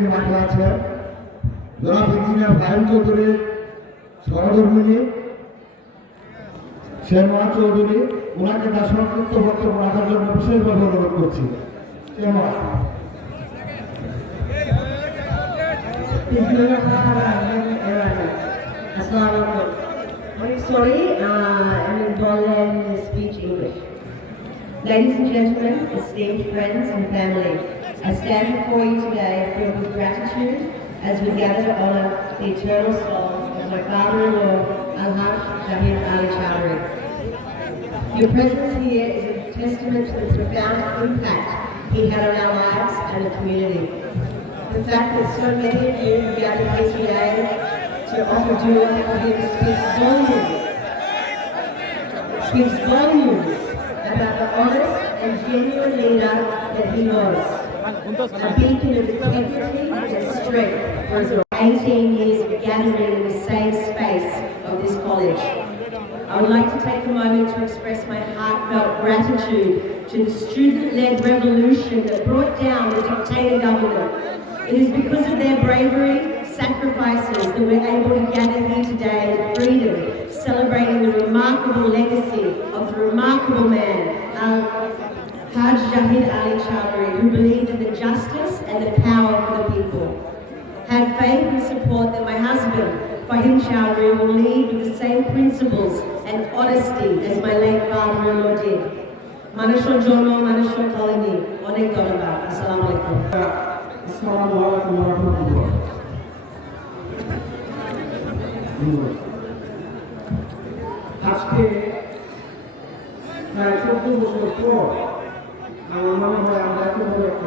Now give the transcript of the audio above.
মাঠে আছে জনাব ইঞ্জিনিয়ার ফাহিম চৌধুরী সহধর্মিনী শেরমা চৌধুরী ওনাকে তার সংক্ষিপ্ত বক্তব্য রাখার জন্য বিশেষভাবে অনুরোধ করছি। শেরমা Very sorry, uh, Ladies and gentlemen, esteemed friends and family, I stand before you today filled with gratitude as we gather to honor the eternal soul of my father-in-law, Alhaj Shahid Ali Chowdhury. Your presence here is a testament to the profound impact he had on our lives and the community. The fact that so many of you have gathered here today to offer dua for him speaks volumes, speaks volumes about the honest and genuine leader that he was. A beacon of integrity and strength for his 18 years of gathering in the same space of this college. I would like to take a moment to express my heartfelt gratitude to the student-led revolution that brought down the dictator government. It is because of their bravery, sacrifices that we're able to gather here today in freedom, celebrating the remarkable legacy of the remarkable man, Al Haj Jahid Ali Chowdhury, who believed in the justice and the power for the people. Have faith and support that my husband, Fahim Chowdhury, will lead with the same principles and honesty as my late father-in-law did. Manashur Jono, Manashur Kolini, Onek Doraba. Assalamu alaikum. আসসালামু আলাইকুম রহমতুল্লাহ আজকে প্রায় চোদ্দ বছর পর আমার মনে হয় আমরা একেবারে একটা